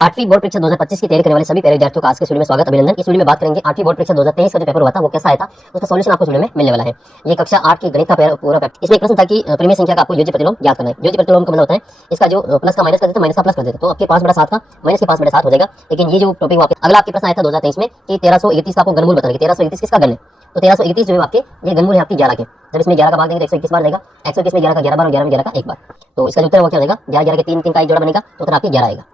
आठवीं बोर्ड परीक्षा 2025 की तैयारी करने वाले सभी प्यारे विद्यार्थियों का आज के वीडियो में स्वागत अभिनंदन। इस वीडियो में बात करेंगे आठवीं बोर्ड परीक्षा 2023 का जो पेपर हुआ था वो कैसा आया था, उसका सॉल्यूशन आपको वीडियो में मिलने वाला है। ये कक्षा 8 की गणित का पूरा पेपर। इसमें एक प्रश्न था कि परिमेय संख्या का आपको योज्य प्रतिलोम ज्ञात करना है। योज्य प्रतिलोम का मतलब होता है इसका जो प्लस का माइनस कर देते, माइनस का प्लस कर देते, तो आपके 5/7 का माइनस के 5/7 हो जाएगा। लेकिन ये जो टॉपिक अगला आपके प्रश्न आया था 2023 में कि 1331 का आपको घनमूल बताएंगे। 1331 किसका घन है? तो 1331 जो है आपके ये घनमूल है आपकी 11 के। जब इसमें 11 का भाग देंगे तो 121 बार रहेगा। 121 में 11 का 11 बार और 11 में 11 का एक बार। तो इसका जो उत्तर वो क्या हो जाएगा? 11 11 के 3 3 का एक जोड़ा बनेगा तो उत्तर आपकी 11 आएगा।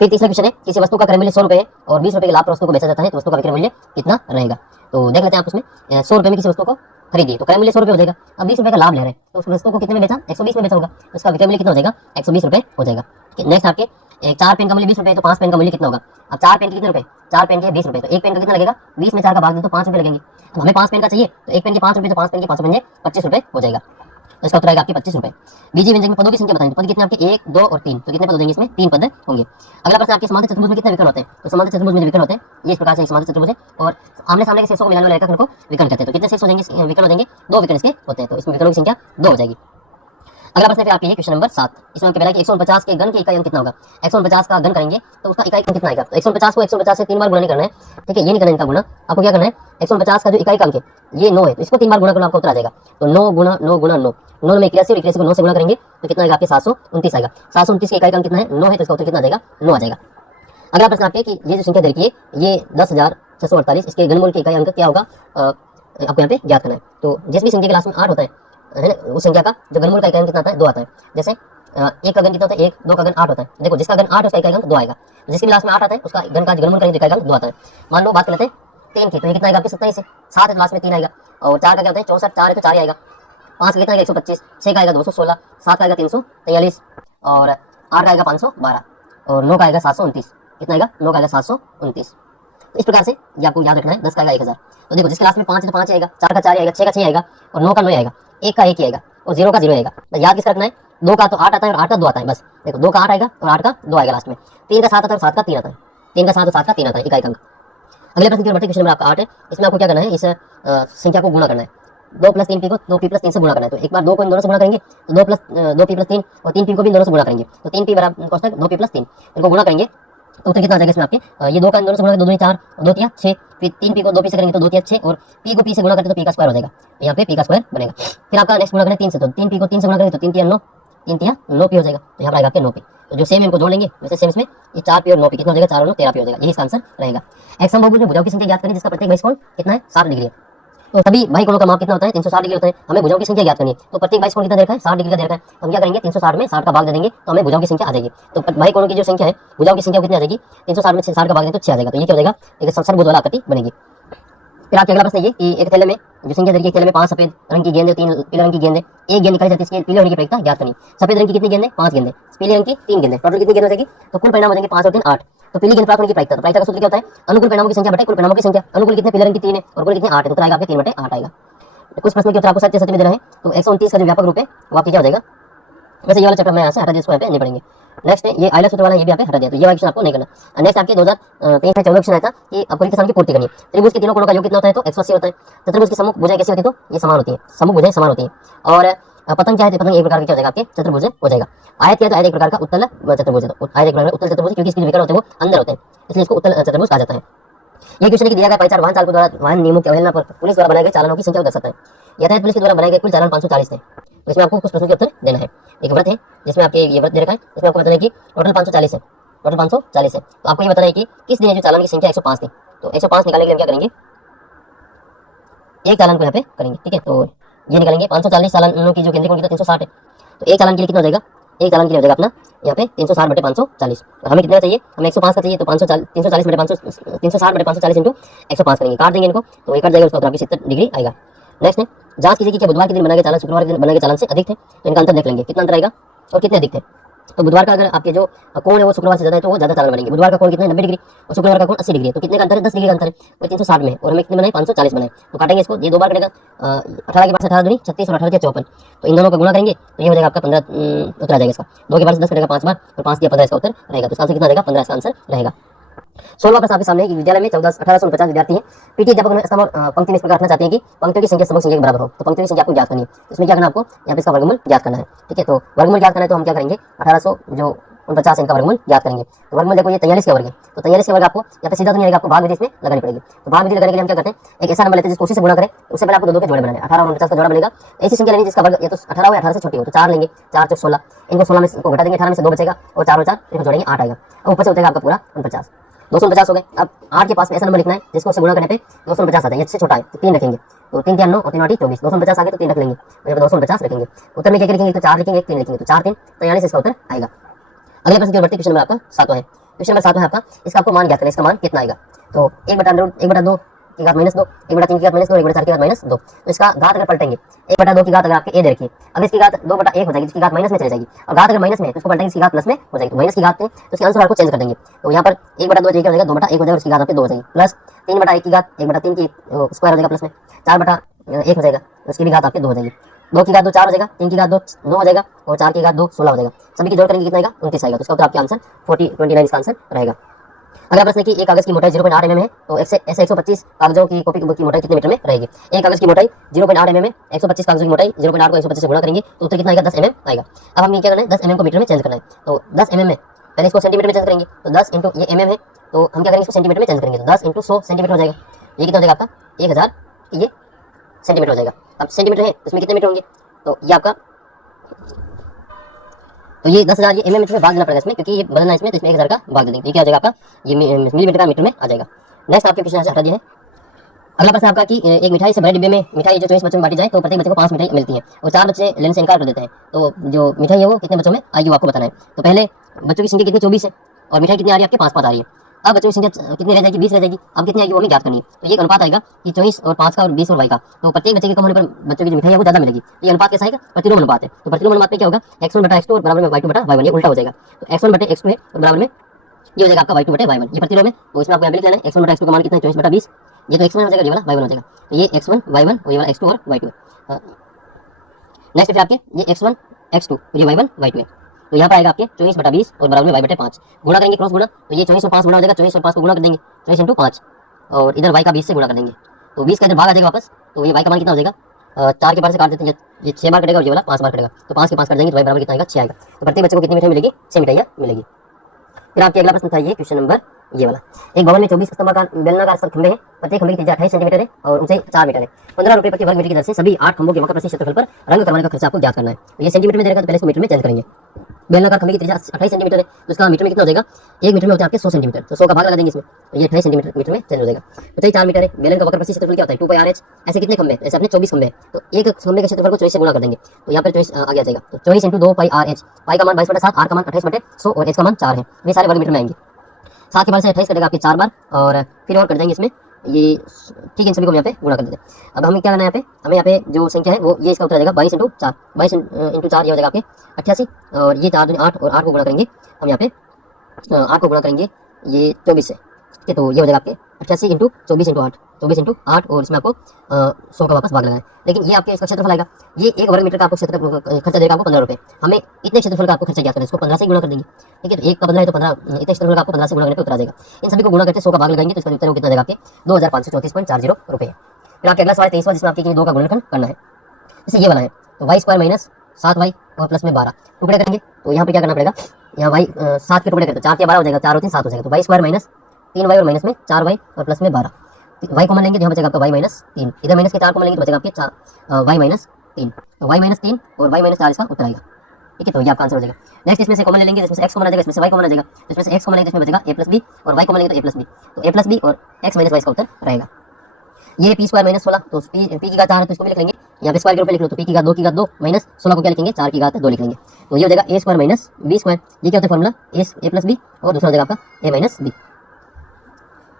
फिर तीसरा क्वेश्चन है, किसी वस्तु का क्रय मूल्य 100 रुपए है और 20 रुपए के लाभ पर वस्तु को बेचा जाता है तो वस्तु का विक्रय मूल्य कितना रहेगा? तो देख लेते हैं आप उसमें 100 रुपए में किसी वस्तु को खरीदिए तो क्रय मूल्य 100 रुपए हो जाएगा। अब 20 रुपए का लाभ ले रहे हैं तो उस वस्तु को कितने में बेचा? 120 में बेचा होगा तो उसका विक्रय मूल्य कितना हो जाएगा? 120 रुपए हो जाएगा। नेक्स्ट आपके 4 पेन का मूल्य 20 रुपए तो 5 पेन का मूल्य कितना होगा? अब 4 पेन के कितने रुपए? 4 पेन के 20 रुपए तो एक पेन का कितना लगेगा? 20 में 4 का भाग दें तो 5 रुपए लगेंगे। अब हमें 5 पेन का चाहिए तो एक पेन के 5 रुपए तो 5 पेन के 5 बन जाए 25 रुपए हो जाएगा। तो इसका उत्तर आएगा आपके 25 रुपए। बीजी व्यंजक में पदों की संख्या बताएंगे। पद कितने आपके? 1 2 और 3। तो कितने पद हो जाएंगे? इसमें 3 पद होंगे। अगला प्रश्न आपके समांतर चतुर्भुज में कितने विकर्ण होते हैं? तो समांतर चतुर्भुज में विकर्ण होते हैं ये इस प्रकार से समांतर चतुर्भुज है और आमने सामने के शीर्षों को मिलाने वाले रेखाखंड को विकर्ण कहते हैं। तो कितने शीर्ष हो जाएंगे? विकर्ण हो जाएंगे 2 विकर्ण इसके होते हैं तो इसमें विकर्णों की संख्या 2 हो जाएगी। अगला प्रश्न है आपके क्वेश्चन नंबर 7। इसमें आपके पहला कि 149 के घन की इकाई अंक कितना होगा? 149 का घन करेंगे तो उसका इकाई अंक कितना आएगा? तो 149 को 150 से 3 बार गुणा नहीं करना है, ठीक है, ये नहीं करना इनका गुणा। आपको क्या करना है? 150 का जो इकाई अंक है ये 9 है तो इसको 3 बार गुणा करना आपको उत्तर आ जाएगा। तो 9 गुणा 9 गुणा 9, 9 में 81 और 81 को 9 से गुणा करेंगे तो कितना आएगा आपके? 729 आएगा। 729 के इकाई अंक कितना है? 9 है तो इसका उत्तर कितना आ जाएगा? 9 आ जाएगा। अगला प्रश्न आपके कि ये जो संख्या दे रखी है ये 10,648, इसके घनमूल के इकाई अंक क्या होगा आपको यहाँ पे ज्ञात करना है। तो जिस भी संख्या के लास्ट में 8 होता है ना, उस संख्या का जो घनमूल का इकाई अंक कितना आता है? 2 आता है। जैसे 1 का घन कितना होता है? 1, 2 का घन 8 होता है। देखो जिसका घन 8 है उसका इकाई अंक 2 आएगा। जिसके भी लास्ट में 8 आता है उसका घन का घनमूल का इकाई अंक 2 आता है। मान लो बात कर लेते हैं 3 की, तो ये कितना आएगा आपके? 27 है। 7 है तो लास्ट में 3 आएगा। और 4 का क्या होता है? 64, 4 है तो 4 ही आएगा। 5 का कितना आएगा? 125, 6 का आएगा 216, 7 का आएगा 343 और 8 का आएगा 512 और 9 का आएगा 729। कितना आएगा? 9 का आएगा 729। तो इस प्रकार से ये आपको याद रखना है। 10 का आएगा 1000। तो देखो जिसके लास्ट में 5 है तो 5 आएगा, 4 का 4 आएगा, 6 का 6 आएगा और 9 का 9 आएगा, 1 का 1 ही आएगा और 0 का 0 आएगा। तो याद किसका रखना है? 2 का तो 8 आता है और 8 का 2 आता है। बस देखो 2 का 8 आएगा और 8 का 2 आएगा लास्ट में। 3 का 7 आता है और 7 का 3 आता है। 3 का 7 और 7 का 3 आता है इकाई अंक। अगले प्रश्न की ओर बढ़ते हैं। क्वेश्चन नंबर आपका 8 है। इसमें आपको क्या करना है? इस संख्या को गुणा करना है। 2 + 3p को 2p + 3 से गुणा करना है। तो एक बार 2 को इन दोनों से गुणा करेंगे तो 2p + 3 और 3p को भी इन दोनों से गुणा करेंगे तो 3p बराबर कोष्टक 2p + 3 इनको गुणा करेंगे तो उत्तर कितना आ जाएगा इसमें आपके? ये 2 का इन दोनों से गुणा करेंगे 2 दूनी 4 और 2 तिया 6, फिर 3p को 2p से करेंगे तो 2 तिया 6 और p को p से गुणा करते तो p का स्क्वायर हो जाएगा। यहाँ पे p का स्क्वायर बनेगा। फिर आपका नेक्स्ट गुणा करना है 3 से, तो 3p को 3 से गुणा करेंगे तो 3 तिया 9, 3 तिया 9p हो जाएगा। तो यहाँ पर आएगा आपके 9p। तो जो सेम इनको जोड़ लेंगे वैसे सेम इसमें ये 4p और 9p कितना हो जाएगा? 4 और 9 13p हो जाएगा। यही इसका आंसर रहेगा। एक समबाहु में भुजाओं की संख्या ज्ञात करें जिसका प्रत्येक बहिष्कोण कितना है? 60 डिग्री है। तो सभी बाही कोणों का माप कितना होता है? 360 डिग्री होता है। हमें भुजाओं की संख्या ज्ञात करनी है तो प्रत्येक बाही कोण कितना दे रखा है? 60 डिग्री का दे रखा है। तो हम क्या करेंगे? 360 में 60 का भाग दे देंगे तो हमें भुजाओं की संख्या आ जाएगी। तो बाही कोणों की जो संख्या है भुजाओं की संख्या कितनी आ जाएगी? 360 में 60 का भाग दें तो 6 आ जाएगा। तो ये क्या हो जाएगा? एक समभुज वाला आकृति बनेगी। फिर आपके अगला प्रश्न ये कि एक थैले में जो संख्या दे रखी है, थैले में 5 सफेद रंग की गेंद है, 3 पीले रंग की गेंद है, एक गेंद निकाली जाती है, इसके पीले होने की प्रायिकता ज्ञात करनी। सफेद रंग की कितनी गेंद है? 5 गेंद है, पीले रंग की 3 गेंद है, टोटल कितनी गेंद हो जाएगी? तो कुल परिणाम हो जाएंगे 5 और 3 8। तो पीली गेंद प्राप्त होने की प्रायिकता, तो प्रायिकता का सूत्र क्या होता है? अनुकूल परिणामों की संख्या बटे कुल परिणामों की संख्या। अनुकूल कितने? पीले रंग की 3 है और कुल कितने? 8 है। तो उत्तर आएगा आपके 3/8 आएगा। कुछ प्रश्नों के उत्तर आपको सत्य सत्य में देना है। तो 129 का जो व्यापक रूप है वो आपकी क्या हो जाएगा? वैसे ये वाला चैप्टर मैं यहाँ से हटा दिया, इसको यहाँ पे नहीं पढ़ेंगे। नेक्स्ट है ये आइलर सूत्र वाला, ये भी यहाँ पे हटा दिया, तो ये वाला क्वेश्चन आपको नहीं करना। नेक्स्ट आपके 2023 में 14 क्वेश्चन आया था कि आपको रिक्त स्थान की पूर्ति करनी है। त्रिभुज के तीनों कोणों का योग कितना होता है? तो 180 होता है। चतुर्भुज की सम्मुख भुजाएं कैसी होती है? तो ये समान होती है, सम्मुख भुजाएं समान होती है। और पतंग क्या है? पतंग एक प्रकार की क्या हो जाएगा? आपके चतुर्भुज हो जाएगा। आयत क्या है? तो आयत एक प्रकार का उत्तल चतुर्भुज है। तो आयत एक प्रकार का उत्तल चतुर्भुज, क्योंकि इसके जो विकर्ण होते हैं वो अंदर होते हैं, इसलिए इसको उत्तल चतुर्भुज कहा जाता है। ये क्वेश्चन दिया गया पाइचार वाहन चालकों द्वारा वाहन नियमों की अवहेलना पर पुलिस द्वारा बनाए गए चालानों की संख्या को दर्शाता है। यातायात पुलिस के द्वारा बनाए गए कुल चालान 540 थे। तो इसमें आपको कुछ प्रश्नों के उत्तर देना है। एक व्रत है जिसमें आपके ये व्रत दे रखा है, इसमें आपको बताना है कि टोटल 540 है, टोटल 540 है। तो आपको ये बताना है कि किस दिन जो चालान की संख्या 105 थी। तो 105 निकालने के लिए हम क्या करेंगे? एक चालान को यहाँ पे करेंगे, ठीक है। तो ये निकालेंगे 540 चालानों की जो केंद्रीय कोण कितना 360 है। तो एक चालान के लिए कितना हो जाएगा? एक चालान के लिए हो जाएगा अपना यहाँ पे 360 बटे 540। और हमें कितना चाहिए? हमें 105 का चाहिए, तो 340 बटे 360 बटे 540 इंटू 105 करेंगे, काट देंगे इनको तो ये कट जाएगा, उसका उत्तर आपकी 70 डिग्री आएगा। नेक्स्ट है जांच कीजिए कि क्या बुधवार के दिन बनाए गए चालान शुक्रवार के दिन बनाए गए चालान से अधिक थे। तो इनका अंतर देख लेंगे कितना अंतर आएगा और कितने अधिक थे। तो बुधवार का अगर आपके जो कोण है वो शुक्रवार से ज्यादा है तो वो ज्यादा चालान बनेंगे। बुधवार का कोण कितना है? 90 डिग्री और शुक्रवार का कोण 80 डिग्री है। तो कितने का अंतर है? 10 डिग्री का अंतर है। वो 360 में और हमें कितने बनाए? 540 बनाए। तो काटेंगे इसको, ये 2 बार कटेगा। 18 के पास 18 दूनी 36 और 18 के 54। तो इन दोनों का गुणा करेंगे तो ये हो जाएगा आपका 15 उत्तर आ जाएगा इसका। 2 के पास 10 कटेगा 5 बार और 5 दिया 15 इसका उत्तर रहेगा। तो इसका आंसर कितना रहेगा? 15 इसका आंसर रहेगा। 16वां प्रश्न आपके सामने है कि विद्यालय में 1849 विद्यार्थी हैं। पीटी अध्यापक ने स्तंभ और पंक्ति में इस प्रकार रखना चाहते हैं कि पंक्तियों की संख्या समूह संख्या के बराबर हो। तो पंक्तियों की संख्या आपको ज्ञात करनी है। इसमें क्या करना है आपको? यहाँ पे इसका वर्गमूल ज्ञात करना है, ठीक है। तो वर्गमूल ज्ञात करना है तो हम क्या करेंगे? 1800 जो 49 इनका वर्गमूल ज्ञात करेंगे। तो वर्गमूल देखो ये 43 का वर्ग है, तो 43 का वर्ग आपको यहाँ पे सीधा तो नहीं आएगा, आपको भाग विधि इसमें लगानी पड़ेगी। तो भाग विधि लगाने के लिए हम क्या करते हैं, एक ऐसा नंबर लेते हैं जिसको उसी से गुणा करें, उससे पहले आपको दो के जोड़े बनाने, 18 और 49 का जोड़ा बनेगा। ऐसी संख्या लेनी जिसका वर्ग या तो 18 हो या 18 से छोटी हो, तो 4 लेंगे, 4 चौक 16, इनको 16 में को घटा देंगे, 18 में से 2 बचेगा और 4 और 4 इनको जोड़ेंगे 8 आएगा, और ऊपर से उठेगा आपका पूरा 49, 249 हो गए। अब 8 के पास में ऐसा नंबर लिखना है जिसको उससे गुणा करने पे 249 आता है, इससे छोटा है तो 3 रखेंगे, तो 3 3 9 और 3 8 24, 249 आ गए तो 3 रख लेंगे, और यहाँ पे 249 रखेंगे। उत्तर में क्या लिखेंगे, तो 4 लिखेंगे, 3 लिखेंगे, तो 4 3 43 इसका उत्तर आएगा। अगले प्रश्न की ओर बढ़ते हैं, क्वेश्चन नंबर आपका 7वां है। क्वेश्चन नंबर 7वां है आपका, इसका आपको मान ज्ञात करना है, इसका मान कितना आएगा। तो 1/2 की घात -2, 1/3 की घात -2 और 1/4 की घात -2, तो इसका घात अगर पलटेंगे 1/2 की घात अगर आपके ए दे रखी, अब इसकी घात 2/1 हो जाएगी, इसकी घात माइनस में चली जाएगी, और घात अगर माइनस में है तो इसको पलटेंगे, इसकी घात प्लस में हो जाएगी, तो माइनस की घात है तो इसके आंसर को चेंज कर देंगे। तो यहाँ पर 1/2 क्या हो जाएगा, 2/1 हो जाएगा, उसकी घात आपके 2 हो जाएगी, प्लस 3/1 की घात 1/3 की स्क्वायर हो जाएगा, प्लस में 4/1 हो जाएगा, उसकी भी घात आपके 2 हो जाएगी, 2 की घात 2 4 हो जाएगा, 3 की घात 2 9 हो जाएगा, और 4 की घात 2 16 हो जाएगा। सभी की जोड़ करेंगे कितना आएगा, 29 आएगा। तो इसका उत्तर आपके आंसर 29 इसका आंसर रहेगा। अगला प्रश्न है कि एक कागज की मोटाई 0.8 mm है, तो ऐसे 125 कागजों की कॉपी की मोटाई कितने मीटर में रहेगी। एक कागज की मोटाई 0.8 mm है, 125 कागजों की मोटाई 0.8 को 125 से गुणा करेंगे तो उत्तर कितना आएगा, 10 mm आएगा। अब हमें क्या करना है, 10 mm को मीटर में चेंज करना है, तो 10 mm में पहले इसको सेंटीमीटर में चेंज करेंगे, तो 10 इंटू ये mm है, तो हम क्या करेंगे, इसको सेंटीमीटर में चेंज करेंगे, तो 10 इंटू 100 सेंटीमीटर हो जाएगा। ये कितना हो जाएगा आपका 1000, ये सेंटीमीटर हो जाएगा। अब सेंटीमीटर है इसमें कितने मीटर होंगे, तो ये आपका, तो ये 10,000 ये mm में भाग देना पड़ेगा इसमें, क्योंकि ये बदलना इसमें, तो इसमें 1000 का भाग दे देंगे, ये क्या आ जाएगा आपका, ये मिलीमीटर का मीटर में आ जाएगा। नेक्स्ट आपके क्वेश्चन हटा दिया है। अगला प्रश्न आपका कि एक मिठाई से बड़े डिब्बे में मिठाई जो 24 बच्चों में बांटी जाए तो प्रत्येक बच्चे को 5 मिठाई मिलती है, और 4 बच्चे लेने से इनकार कर देते हैं, तो जो मिठाई है वो कितने बच्चों में आएगी वो आपको बताना है। तो पहले बच्चों की संख्या कितनी 24 है, और मिठाई कितनी आ रही है आपके 5 आ रही है। अब बच्चों की संख्या कितनी रह जाएगी, 20 रह जाएगी। अब कितनी आएगी वो हमें ज्ञात करनी है, तो ये एक अनुपात आएगा कि 24 और 5 का और 20 और y का, तो प्रत्येक बच्चे के कम होने पर बच्चों की जो मिठाई है वो ज्यादा मिलेगी। तो ये अनुपात कैसा आएगा, प्रतिलोम अनुपात है। तो प्रतिलोम अनुपात में क्या होगा, x1/x2 और बराबर में y2/y1, ये उल्टा हो जाएगा। तो x1/x2 है और बराबर में ये हो जाएगा आपका y2/y1, ये प्रतिलोम है। तो इसमें आपको यहाँ पे लिख लेना है x1/x2 का मान कितना है, 24/20, ये तो x1 हो जाएगा, ये वाला y1 हो जाएगा, तो ये x1 y1 और ये वाला x2 और y2 है। नेक्स्ट फिर आपके ये x1 x2 और ये y1 y2 है, तो यहाँ पर आएगा आपके 24/20 और बराबर में y/5, गुणा करेंगे क्रॉस गुणा, तो ये 24 और 5 गुणा हो जाएगा, 24 और 5 को गुणा कर देंगे, 24 इंटू 5, और इधर y का 20 से गुणा कर देंगे, तो 20 का इधर भाग आ जाएगा वापस, तो ये y का मान कितना हो जाएगा, 4 के पार से काट देते हैं, ये 6 बार कटेगा और ये वाला 5 बार कटेगा, तो 5 के 5 काट देंगे तो y बराबर कितना आएगा, 6 आएगा। तो प्रत्येक बच्चे को कितनी मिठाई मिलेगी, 6 मिठाइयाँ मिलेगी। फिर आपके अगला प्रश्न था ये क्वेश्चन नंबर ये वाला, एक भवन में 24 स्तंभाकार बेलनाकार सब खंभे हैं, प्रत्येक खंभे की त्रिज्या 28 सेंटीमीटर है और ऊंचाई 4 मीटर है। 15 रुपये प्रति वर्ग मीटर की दर से सभी 8 खंभों के वक्र प्रति क्षेत्रफल पर रंग करवाने का खर्चा आपको ज्ञात करना है। तो ये सेंटीमीटर में देगा, तो पहले इसको मीटर में चेंज करेंगे। बेलनाकार खंभे की त्रिज्या 28 सेंटीमीटर है, तो इसका मीटर में कितना हो जाएगा, 1 मीटर में होते हैं आपके 100 सेंटीमीटर, तो 100 का भाग लगा देंगे इसमें, तो ये 28 सेंटीमीटर मीटर में चेंज हो जाएगा। ऊंचाई 4 मीटर है, बेलन का वक्र प्रति क्षेत्रफल क्या होता है 2πr/h। ऐसे कितने खंभे, ऐसे अपने 24 खंभे हैं, तो एक खंभे के क्षेत्रफल को 24 से गुणा कर देंगे, तो यहाँ पर 24 आ गया जाएगा, तो 24 इंटू 2πr/h, पाई का मान 22/7, आर का मान 28/100 और एच का मान 4 है, ये सारे वर्ग मीटर में आएंगे। 7 के बाद से 28 कटेगा आपके 4 बार, और फिर और कर देंगे इसमें, ये ठीक है, इन सभी को यहाँ पे गुणा कर देते हैं। अब हमें क्या करना है, यहाँ पे हमें यहाँ पे जो संख्या है वो ये इसका उत्तर आ जाएगा 22 इंटू 4, 22 इंटू 4 ये हो जाएगा आपके 88, और ये 4 8 और 8 को गुणा करेंगे हम यहाँ पे, 8 को गुणा करेंगे ये 24 से, ठीक है, तो ये हो जाएगा आपके 88 इंटू 24 इंटू 8, 24 इंटू 8, और इसमें आपको 100 का वापस भाग लगाना है। लेकिन ये आपके इसका क्षेत्रफल आएगा, ये 1 वर्ग मीटर का आपको खर्चा देगा आपको 15 रुपये। हमें इतने क्षेत्रफल का आपको खर्चा ज्ञात करना है, इसको 15 से गुणा कर देंगे, ठीक है, तो 1 का 15 है तो 15, इतने क्षेत्रफल का आपको 15 से गुणा करने पर उत्तर आ जाएगा। इन सभी को गुणा करके 100 का भाग लगाएंगे तो इसका उत्तर कितना देगा आपके 2534.40 रुपये। फिर आपके अगला सवाल 23वां, जिसमें आपके 2 का गुणनखंड करना है। जैसे ये वाला है, तो y² माइनस 7y और प्लस में 12 टुकड़े करेंगे, तो यहाँ पे क्या करना पड़ेगा, यहाँ y 7 के टुकड़े करते, 4 के 12 हो जाएगा, 4 और 3 7 हो जाएगा, तो y² माइनस 3y और माइनस में 4y और प्लस में 12, y कॉमन लेंगे तो यहाँ बचेगा आपका y माइनस 3, इधर माइनस के 4 कॉमन लेंगे तो बचेगा आपके y माइनस 3, तो y माइनस 3 और y माइनस 4 इसका उत्तर आएगा, ठीक है, तो ये आपका आंसर हो जाएगा। नेक्स्ट इसमें से कॉमन ले लेंगे, इसमें से x कॉमन आ जाएगा, इसमें से y कॉमन आ जाएगा, इसमें से x कॉमन लेंगे तो इसमें बचेगा a प्लस बी, और y कॉमन लेंगे तो a प्लस बी, तो a प्लस बी और x माइनस y इसका उत्तर रहेगा। ये p² माइनस 16, तो p की घात 4 है तो इसको भी लिख लेंगे, यहाँ पे स्क्वायर के रूप में लिख लो, तो p की घात 2 की घात 2 माइनस 16 को क्या लिखेंगे, 4 की घात 2 लिख लेंगे, तो ये हो जाएगा a² माइनस b²। ये क्या होता है फॉर्मूला, a प्लस बी, और दूसरा हो जाएगा आपका a माइनस बी,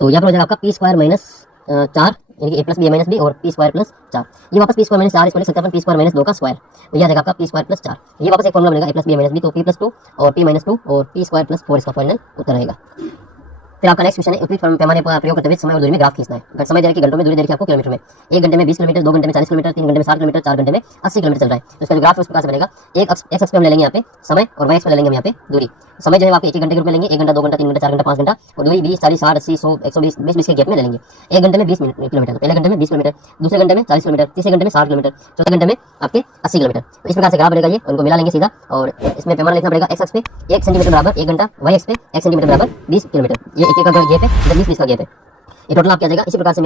तो यहाँ पर हो जाएगा आपका p² माइनस 4 यानी कि a plus b minus b, और p² प्लस 4, ये वापस p² माइनस 4 इसको लिख सकते हैं अपन, p² माइनस 2 का स्क्वायर, तो यह आ जाएगा आपका p² प्लस 4, ये वापस एक फॉर्मूला बनेगा a plus b minus b, तो p प्लस 2 और p माइनस 2 और p² प्लस 4 इसका फाइनल उत्तर रहेगा। फिर आपका नेक्स्ट क्वेश्चन है उपयुक्त पैमाने पर प्रयोग करते हुए समय और दूरी में ग्राफ खींचना है। समय दे रखी घंटों में, दूरी दे रखी आपको किलोमीटर में। 1 घंटे में 20 किलोमीटर, 2 घंटे में 40 किलोमीटर, 3 घंटे में 60 किलोमीटर, 4 घंटे में 80 किलोमीटर चल रहा है। तो इसका जो ग्राफ है उस प्रकार से बनेगा। एक एक्स एक्स पे हम ले लेंगे यहाँ पे समय और वाई एक्स पे ले लेंगे हम यहाँ पे दूरी। समय जो है आपके 1 घंटे के रूप में लेंगे, 1 घंटा, 2 घंटा, 3 घंटा, 4 घंटा, 5 घंटा, और दूरी 20, 40, 60, 80, 100, 120, 20 के गैप में ले लेंगे। 1 घंटे में 20 किलोमीटर, तो पहले घंटे में 20 किलोमीटर, दूसरे घंटे में 40 किलोमीटर, तीसरे घंटे में 60 किलोमीटर, चौथे घंटे में आपके 80 किलोमीटर। तो इस प्रकार से ग्राफ बनेगा ये, उनको मिला लेंगे सीधा। और इसमें पैमाना लिखना पड़ेगा एक्स एक्स पे 1 सेंटीमीटर बराबर 1 घंटा, वाई एक्स पे 1 सेंटीमीटर बराबर 20 किलोमीटर। ये एक का गैप है, 20 का गैप है। ये टोटल आप क्या जाएगा इसी प्रकार से